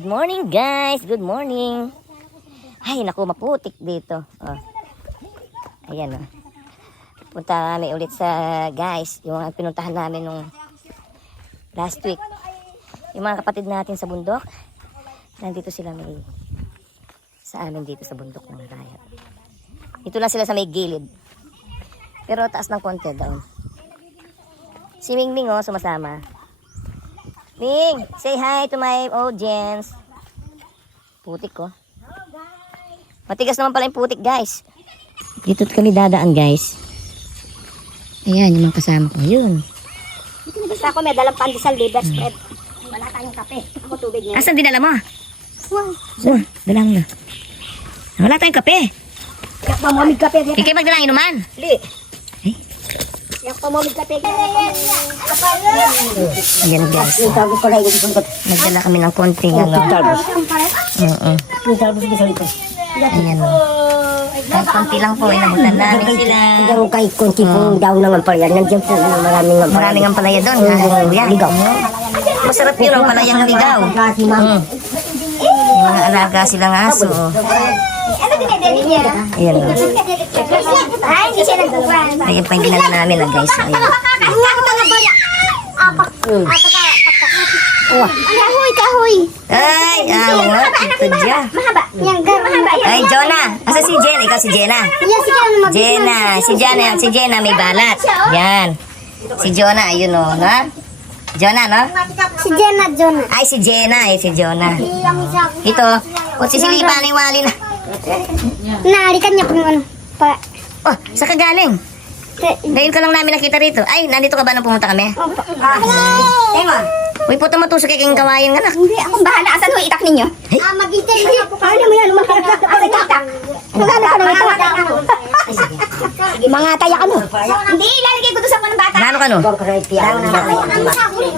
Good morning guys, good morning. Ay naku, maputik dito. Oh. Ayan oh. Punta kami ulit sa guys, yung pinuntahan namin nung last week. Yung mga kapatid natin sa bundok. Nandito sila may sa amin dito sa bundok ng bayan. Ito lang sila sa may gilid. Pero taas ng konti doon. Si Ming Ming oh, sumasama. Ming, say hi to my audience. Putik ko. Matigas naman pala yung putik, guys. Dito kami dadaan, guys. Ayan, yung mga kasama ko. Yun. Basta ako may dalang pandesal, liver spread. Wala tayong kape. Ako tubig niya. Asan dinala mo? Wow. Dala mo na. Wala tayong kape. Yak pa momig kape. Ikay magdala inuman. Li. Eh? Yak pa momig kape. Ayan, guys. Nagdala kami ng konting ano. Oo. Ayan o. Kahit konti lang po, inabutan namin sila. Hanggang kahit konti po daw naman pala yan. Nandiyan po Maraming ang palaya doon. Ligaw. Masarap yun ang palayang ligaw. Yung mga alaga silang aso. Ano dinedeli niya? Ayan o. Ay, hindi siya nagbuwan. Ayan pa yung dinala namin na guys. Ayan. Kahoy, kahoy. Ay, awa. Ito dyan. Mahaba. Yang mahaba. Ay, Jonah. Asa si Jen? Ikaw si Jenna. Yan si Jan. Jenna. Si Jenna. Si Jenna may balat. Yan. Si Jonah. Ayun o. Ha? Jonah, no? Si Jenna, Jonah. Ay, si Jenna. Ay, si Jonah. Ito. O, sisilipa-liwali na. Naalikan niya po yung ano. Pa. Oh, saan ka galing? Ngayon ka lang namin nakita rito. Ay, nandito ka ba nung pumunta kami? Tengon. Uy, puto matusok kay king kawayan nga na. Hindi, akong bahala. Asan ho itak ninyo? Mag-intay na po. Ano mo yan? Magana ka ng itak. Mga taya ka mo. Hindi, ilalagay ko doon sa mga bata. Nano ka no?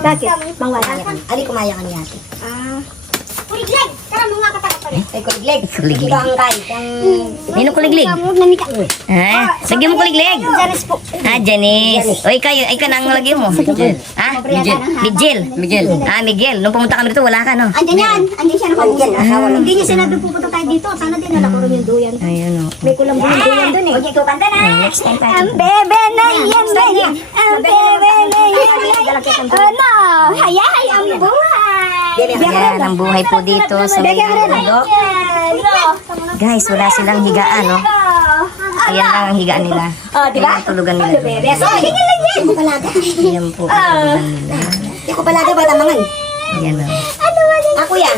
Bakit? Mangwala. Ali, kumaya ka niya ate. Kuligleg! Tara mo nga katakat pa rin. Ay, kuligleg. Kuliglig. Bangkay. Nino kuliglig? Ha? Lagyan mo kuliglig. Janice po. Ah, Janice. O, ikaw nang lagyan mo. Ha? Miguel. Miguel. Ah, Miguel. Nung pumunta kami dito, wala ka, no? Andyan yan. Andyan siya nakaupo. Hindi niya sinabi pupunta tayo dito. Sana din nalako rin yung duyan. Ayun, o. May kulang yung duyan dun eh. Huwag ikaw kanta na. Next time tayo. Ang bebe na yan, bebe. Ang bebe na yan. Ano? Hayay ang buhay. Yan, ang buhay po dito sa may bundok. Guys, wala silang higaan, no? Ayan lang ang higaan nila. Oh, diba? Ayan ang tulugan nila. Bebe. So, ganyan lang yan. Ayan po ang tulugan nila. Hindi ko pala ba tamangan. Ayan, o. Ako yan.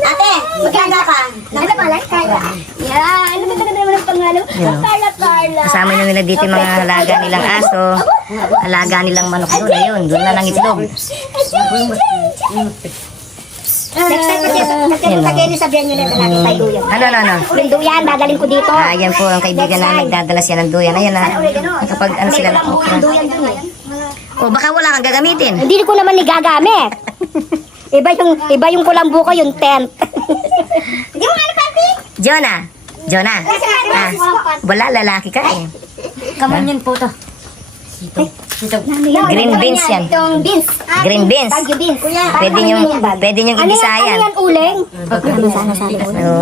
Ate, magkanda ka. Ano pala? Carla. Yan. Ano ba naman ang pangalan? Yan. Carla, Carla. Kasama na nila dito yung mga alaga nilang aso. Alaga nilang manok doon. Ayun, doon na lang itlog. Next time kasi tagay niyo sabihan niyo na natin tayo duyan. Ano? Yung duyan, dadaling ko dito. Ayan po ang kaibigan na nagdadala siya ng duyan. Ayan na. Kapag ano sila na okra. Duyan dun eh. O baka wala kang gagamitin. Hindi ko naman igagamit. Iba yung kulambu ko, yung tent. Hindi mo ano, Papi? Jonah. Ah, wala, lalaki ka eh. Kamon yun po to. Green beans yan. Itong beans. Green beans. Bagyo beans. Pwede niyong Ano igisa yan. yan, uling?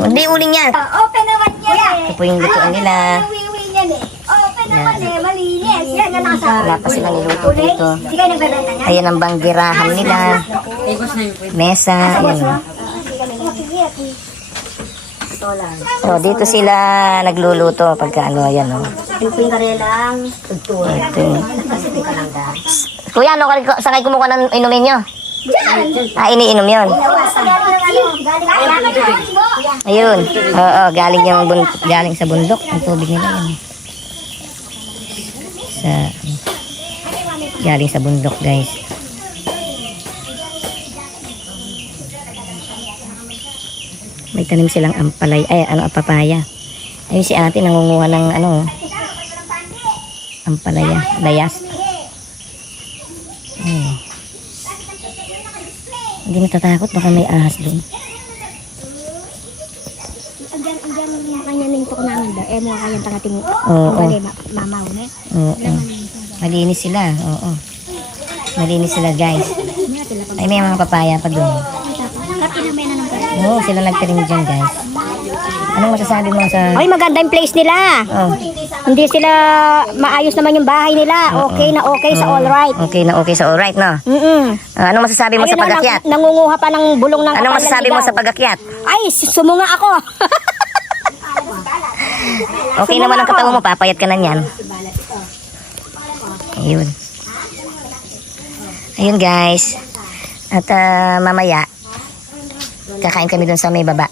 Hindi uling yan. Open naman yan eh. Ito po yung lutuan nila. Wiwi yan eh. Open naman eh, malinis. Yan, yan nasa. Wala pa silang niluto Uling? dito. Hindi kayo nagbebenta niya? Ayan ang banggirahan nila. Mesa. Ayan. So, dito sila nagluluto pagka ano, ayan o. Yung karelang. Tugtuwa. Ito yung... Kuya, ano saan kayo kumuha ng inumin nyo? Ah, iniinom yun. Ayun. Oo, galing sa bundok. Ang tubig nila yun. Galing sa bundok, guys. May tanim silang ampalay, papaya. Ayun si ate nangunguha ng ampalaya, layas. Hindi natatakot, baka may ahas doon. Andiyan kanya ning to namin da. Mo kaya tangating. Oo. Mamaw ne. Oo. Malinis sila, oo. Malinis sila, guys. Ay, may mga papaya pa doon. Kapila may na ng Oo, sila nagtanim dyan, guys. Anong masasabi mo sa... Ay, maganda yung place nila. Oh, Hindi sila maayos naman yung bahay nila. Okay na okay sa all right. okay na okay sa alright, no? Anong masasabi mo Ayun sa pag-akyat? nangunguha pa ng bulong ng Anong kapal ng masasabi mo ligaw. sa pag-akyat? Ay, sumunga ako. Okay naman ang katawan mo, papayat ka na niyan. Ayun. Ayun, guys. At mamaya, kakain kami dun sa may baba.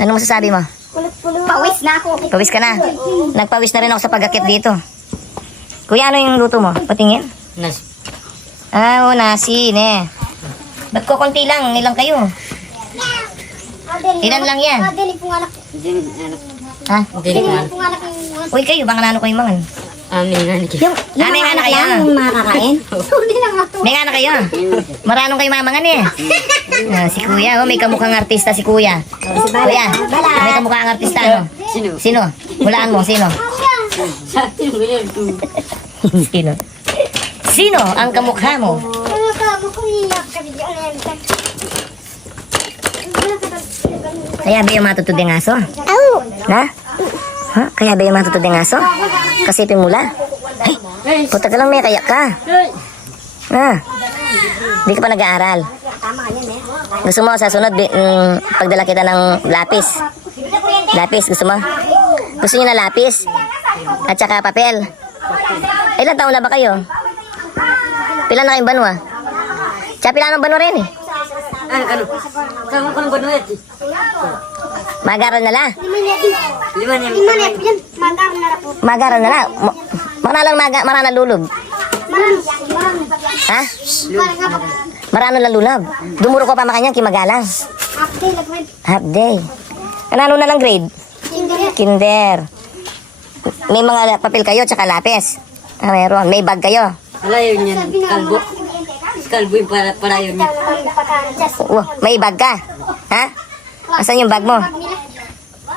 Anong masasabi mo? Pawis na ako. Pawis ka na. Nagpawis na rin ako sa pag-akyat dito. Kuya, ano yung luto mo? Patingin? Nasi. Ah, nasi, ne. Ba't ko konti lang? Ilang kayo? Ilan lang yan? Dili pong anak. Ha? Dili ko. Pong anak yung... Uy, kayo, baka nano kayo man. Amin nga ni Yung May anak kayo? yung makakain. Hindi lang ako. May anak kayo? Maranong kayo mamangan eh. Si kuya, may kamukhang artista si kuya. Kuya, may kamukhang artista, no? Sino? Sino? Hulaan mo, sino? Sa atin mo yan. Sino? Sino ang kamukha mo? Kaya ba yung matutod ng aso? Ha? Ha? Kaya ba yung matutod ng aso? Kasipin mula. Ay, puta ka lang, may kaya ka. Ha? Di ka pa nag-aaral. Gusto mo sa sunod, pagdala kita ng lapis. Lapis, gusto mo? Gusto niyo na lapis? At saka papel. Ilan taon na ba kayo? Pila na kayong banwa? Tsaka pila ng banwa rin eh. Ano? Kamu kan benuet. Magaran na la. Lima niya. Magaran na la. Maralang lulog. Ha? Marano lang lulog. Dumuro ko pa makanya kimagalang. Half day. Ano na lang grade? Kinder. May mga papel kayo tsaka lapis. Ah, meron. May bag kayo. Alayo niya. Kalbo. Kalbo yung parayo niya. May bag ka. Ha? Asan yung bag mo?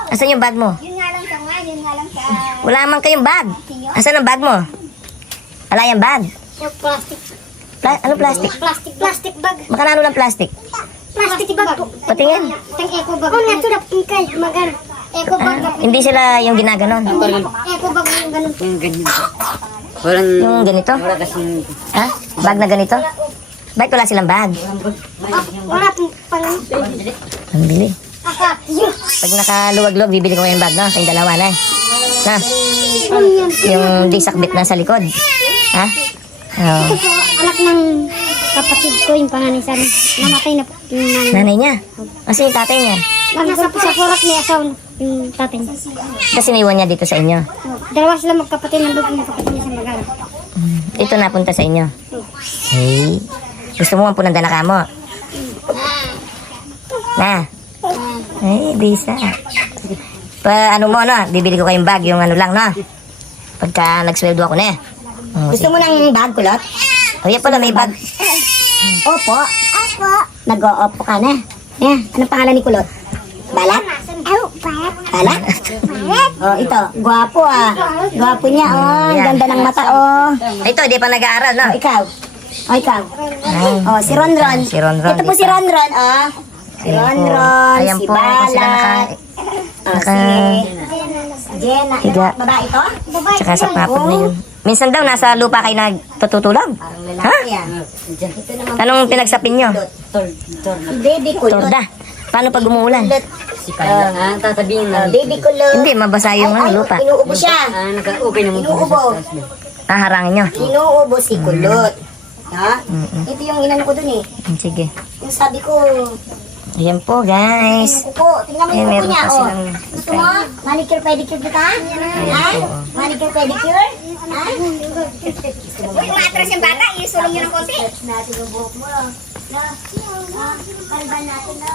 Asan yung bag mo? Yun nga lang siya. Wala man kayong bag. Asan ang bag mo? Wala yung bag. Plastic. Ano plastic? Plastic bag. Makanano ng plastic? Plastic bag po. Patingin. Tang eco bag. Oh, nato na pingkay. Magan. Eco bag. Hindi sila yung ginaganon. Eco bag yung ganun. Yung ganyan. Walang... Yung ganito? Wala kasing... Ha? Bag na ganito? Bakit wala silang bag? Wala pong pang... Ang bili. Aka. Yun. Pag nakaluwag-luwag, bibili ko yung bag, no? Kayong dalawa na. Na? Ano yan? Yung disakbit na sa likod. Ha? Oh. Ito po, anak ng kapatid ko, yung panganay sa amin. Namatay na po yung nanay. Nanay niya. Kasi yung tatay niya. Nasa po sa forat may asawa yung tatay niya. Kasi iniwan niya dito sa inyo. Dalawa sila magkapatid, nandun yung kapatid niya sa Magala. Ito napunta sa inyo. Hey. Gusto mo ang punanda na kamo? Na? Ay, bisa. Pa ano mo, no? Bibili ko kayong bag, yung ano lang, no? Pagka nagsweldo ako na eh. Gusto mo ng bag, kulot? O, yan pala, may bag. Opo. Opo. Nag-o-opo ka na. Eh, anong pangalan ni kulot? Balat? Oh, balat. Balat? Oh, ito. Gwapo ah. Gwapo niya, oh. Ang ganda ng mata, oh. Ito, di pa nag-aaral, no? Oh, ikaw. Oh, ikaw. Oh, si Ronron. Si Ronron, Ito po si Ronron, oh. Si Ronron, Ayan si po, sila Balat. Oh, si Jenna. Higa. Babae ito? Babae. Tsaka sa papad na yun. Minsan daw, nasa lupa kayo nagtutulog. Ha? Anong pinagsapin nyo? Baby kulot. Torda. Paano pag umuulan? Si Kaya. Tatabihin na. Baby kulot. Hindi, mabasa yung ano, lupa. Inuubo siya. Naka-okay naman po. Inuubo. Haharangin nyo. Inuubo si kulot. Ha? Ito yung inano ko dun eh. Sige. Yung sabi ko, Ayan po, guys. yung kuko. Tingnan mo Eh, yung kuko meron niya, pa oh. silang... Gusto mo? Manicure, pedicure kita? Ha? Manicure, pedicure? Ha? Uy, umatras yung bata. Isulong nyo ng konti. Natin yung buhok mo. Kalban natin na.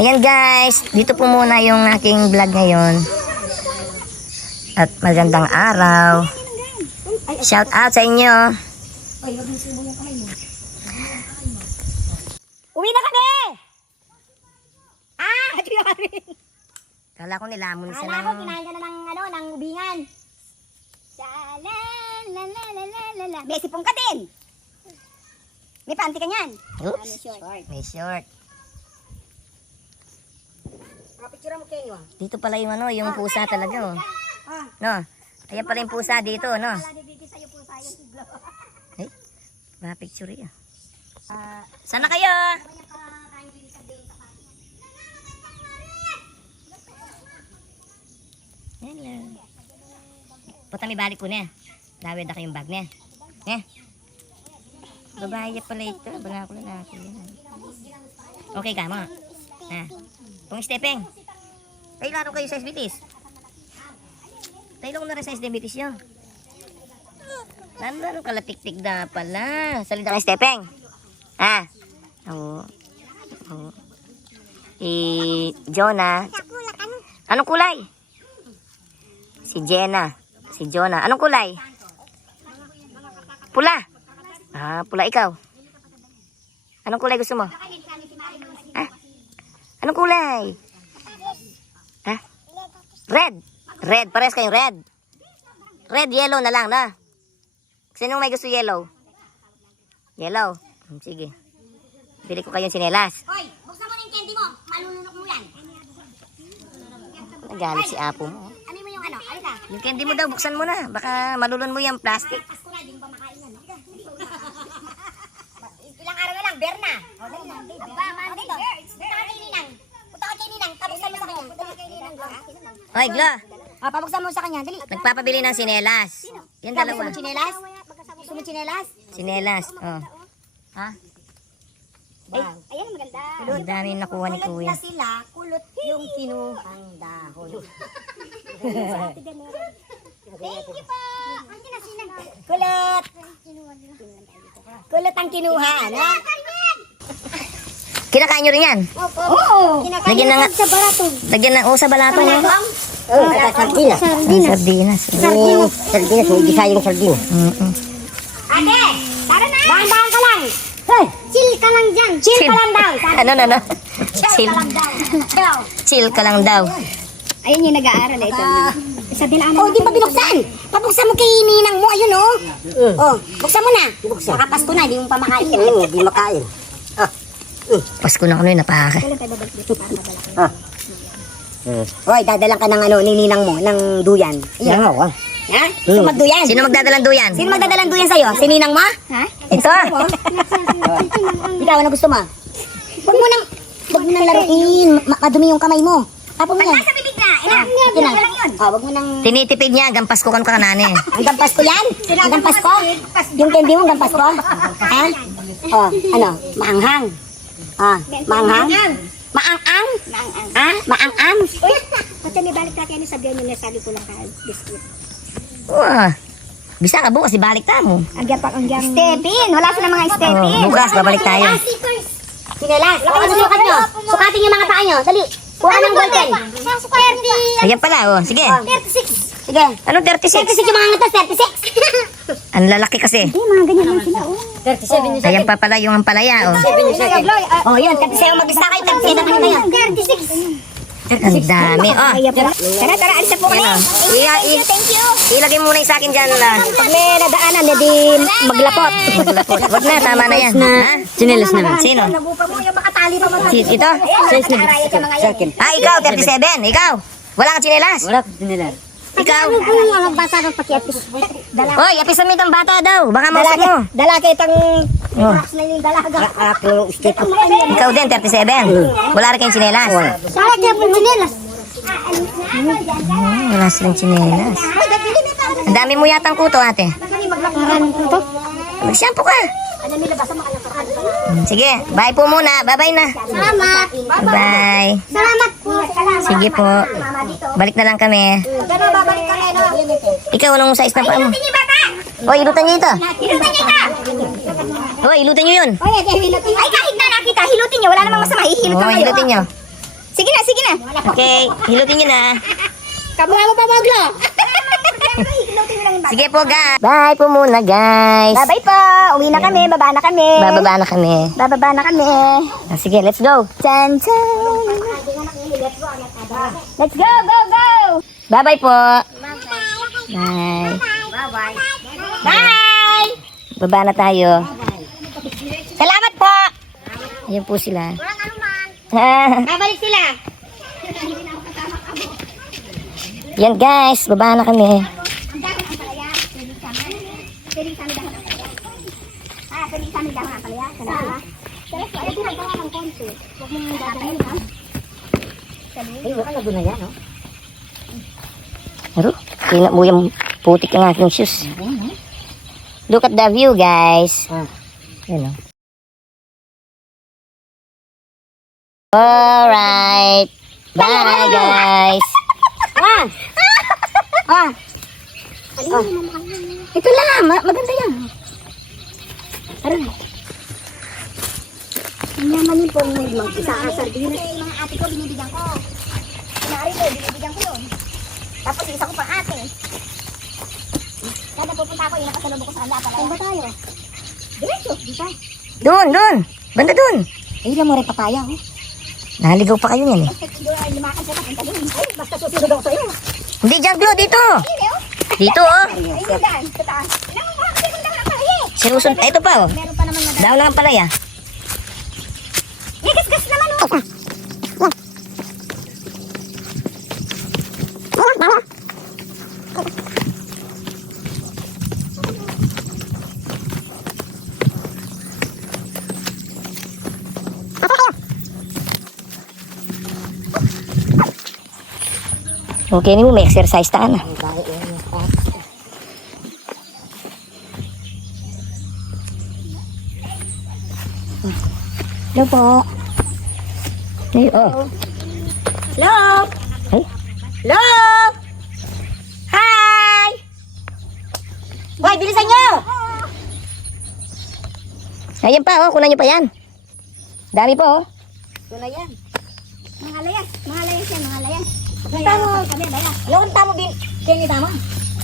Ayan, guys. Dito po muna yung aking vlog ngayon. At magandang araw. Shout out sa inyo. Uwi na kami! Ah! Ito yung kami. Kala ko nilamon Kala sila. ko, kinain ka na ng ubingan. La. May sipong ka din. May panty ka niyan. Oops. May short. Picture mo kayo. Dito pala yung ano, yung pusa talaga, oh. No? Ayan pala yung pusa dito, no? Ay, ma-picture yan. Sana kayo? Hello. Puta may balik ko na. Dawid ako yung bag niya. Babae pala ito. Bala ko na ako yan. Okay ka mo. Kung stepping. Tayo laro kayo sa SBTs. Tayo lang na rin sa SBTs nyo. Lalo kalatik-tik na pala. Salita ka stepping. Oo. Jonah. Anong kulay? Si Jenna. Si Jonah. Anong kulay? Pula. Pula ikaw. Anong kulay gusto mo? Anong kulay? Red. Red. Parehas kayong red. Red, yellow na lang, na. Sinong may gusto yellow? Yellow. Sige. Bili ko kayong sinelas. Hoy, buksan mo na yung candy mo. Malulunok mo yan. Nagalit si Apo mo. Ano mo yung ano? Alika. Yung candy mo daw, buksan mo na. Baka malulun mo yung plastic. Pasko na, di mo ba makain yan? Ilang araw na lang, bear na. O, dali na. Ba, Monday, bear. Punta ka kay Ninang. Punta ka kay Ninang. Pabuksan mo sa kanya. Punta ka kay Ninang. Hoy, Glo. Pabuksan mo sa kanya. Dali. Nagpapabili ng sinelas. Yan Gusto dalawa. mo chinelas? Gusto mo chinelas? Sinelas. Oh. Ha? Ayan, maganda. Ang dami nakuha ni Kulot Kuya. na sila, kulot yung kinuhang dahon. Thank you po. Kulot. Kulot ang kinuha, ano? Kinakain nyo rin yan? Oo. Lagyan na nga. Sa barato. Lagyan na. Sa balato niya. Sardinas. Sardinas. Sardinas, may gisa yung sardinas. Ate, tara na. Dahan-dahan ka lang. Hey, chill ka lang dyan. Chill ka lang daw. Ano? Chill ka lang daw. Chill ka lang daw. Ayun yung nag-aaral ito. Sa dilaan. Oh, di pa binuksan. Pabuksan mo kay Ninang mo. Ayun, oh. Oh, buksan mo na. Makapasko na, di mo pa makain. Di makain. Pasko na ko nun, napaka. Hoy, dadalang ka ng ano, ni Ninang mo, ng duyan. Ayan ako. Ha? Gusto magduyan? Sino magdadalang duyan? Sino magdadalang duyan sa'yo? Si Ninang mo? Ha? Ito. Ikaw, ano gusto mo? Huwag mo nang laruin. Madumi yung kamay mo. Tapos mo yan. Nasa bibig na. Ina, lang yun. Oh, wag mo nang... Tinitipid niya, hanggang Pasko kan ka kanani. Hanggang Pasko yan? Hanggang Pasko? Yung candy mo hanggang Pasko? Ha? Oh, ano? Maanghang. Maanghang? Maang-ang? Maang-ang? Uy, pati may balik natin ano sabihan nyo na sabi ko lang ka biscuit. Bisa ka bukas, ibalik ta mo. Stepin! Wala sila mga stepin. Bukas, babalik tayo. Sinelas. Sukat nyo. Sukatin yung mga paa nyo. Dali. Kuha ng golden. Ayan pala, oh. Sige. 36. Sige. Ano 36? 36 yung mga ngatas. 36. Ang lalaki kasi. Mga ganyan lang sila. 37 Ayan pa pala yung ampalaya, oh. Oh, yun. 37 mag-isa kayo. 37 naman kayo. 36. Ang dami, oh. Tara, alis na po kami. Thank you. Ilagay mo muna yung sa akin dyan, la. Pag may nadaanan, hindi maglapot. Wag na, tama na yan. Ha? Sinelas naman. Sino? Nabupa mo yung makatali pa mga. Ito? Ikaw, 37. Ikaw? Wala kang tsinelas? Wala ko sinelas. Ikaw? Ano ang bata ng pakiapis? Hoy, apisan mo itong bata daw. Baka mausap mo. Dalaki itang Oh. rocks na yung dalaga. Ikaw din, 37. Wala rin kayong tsinelas. Saka kaya po sinelas. Wala silang tsinelas. Ang dami mo yatang kuto, ate. Maraming ko to. Mag-shampoo ka. Sige, bye po muna. Bye-bye na. Salamat. Bye. Salamat po. Sige po. Balik na lang kami. Pero babalik kami, no? Ikaw, anong size na pa mo? Hindi bata! Hoy, ilutan niyo ito. Hilutin niyo ito! Hoy, ilutan niyo yun. Ay, kahit na nakita, hilutin niyo. Wala namang masama. Ihilot Oo, ka kayo. hilutin niyo. Sige na, sige na. Okay, hilutin niyo na. Kamukha mo pa, Moglo. Hilutin niyo lang yung bata. Sige po, guys. Bye po muna, guys. Bye-bye po. Uwi na kami. Baba na kami. Bababa na kami. Bababa na kami. Sige, let's go. Chan, chan. Let's go, go, go. Bye-bye po. Bye. Bye-bye. Bye. Baba na tayo. Salamat po. Ayun po sila. Walang anuman. Babalik sila. Yan guys, baba na kami. Ang dahon ang palaya. Pwedeng sa amin dahon ang palaya. Pwedeng sa amin dahon ang palaya. Kaya, pero so, ayaw ginagawa ng konti. Huwag mo nang gagawin, ha? Ay, wala na yan, no? Pero, tingnan mo yung putik ng aking shoes. Look at the view guys. Yan o. Alright. Bye guys. Ito lang, maganda yan. Aray. Ang yaman yun po mag-isa ka sardinas. Yung mga ate ko, binibigyan ko. Kunwari ko, binibigyan ko yun. Tapos isa ko pang ate. Kada pupunta ako, inakasalubong ko sa kanila. Saan ba tayo? Diretso, dito. Doon. Banda doon. Ay, lang mo rin papaya, oh. Nahaligaw pa kayo yan eh. Basta siguro ay lumakad sa papunta doon. Ay, basta susunod ako sa'yo. Hindi dyan, Glo. Dito. Dito oh. Ay, yung daan, sa taas. Alam mo ba, kasi kung daan ang palaya. Sinusun. Ito pa oh. Meron pa naman na daan. Daw lang ang palaya. Gas naman, oh. Okay ni mo, may exercise ta na. Hello po. Ay, oh. Hello? Ay. Hello? Hi! Hoy, bilisan nyo! Ayan pa oh, kunan nyo pa yan. Dami pa oh. Ito na yan. Mga layas yan, mga layas. Tamo. Kami, layas. Yung tamo, Kenny, tamo.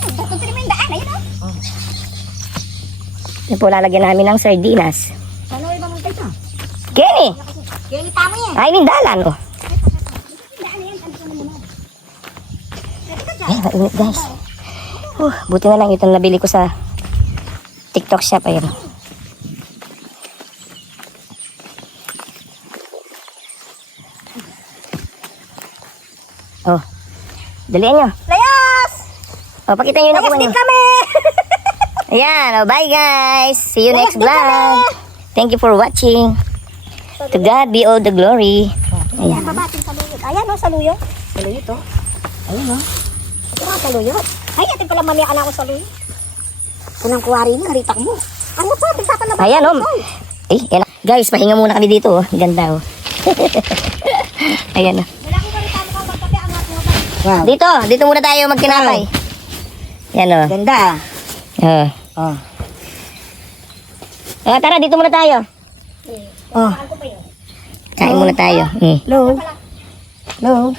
Dapat rin mo yung daan, ayun o. Yan po, lalagyan namin ng sardinas. Paano ibang mong ito? Kenny! Kenny, tamo yan. Ay, nindalan oh. Yung daan na yan, ano ko naman. Ay, mainit guys. Buti na lang itong nabili ko sa TikTok shop. Ayun. Oh, dalian nyo. Layas! Oh, pakita nyo na Layas kung din ano. kami! Ayan, oh, bye guys. See you next vlog. Thank you for watching. To God be all the glory. Ayan, babating sa luyot. Ayan o, sa luyot. Sa luyot o. Ayun o. Ito nga sa luyot. Ay, atin pala mamaya ka na ako sa luyot. Kanang kuwari mo, narita ko mo. Ano po, tigsapan na ba? Ayan oh. Yan. Guys, pahinga muna kami dito oh. Ganda oh. Ayan oh. Wala ko ganito mo magkape, ang mga mga. Dito muna tayo magkinapay. Yan oh. Ganda. Oh. Tara, dito muna tayo. Oh. Kain muna tayo. Hello. Hello.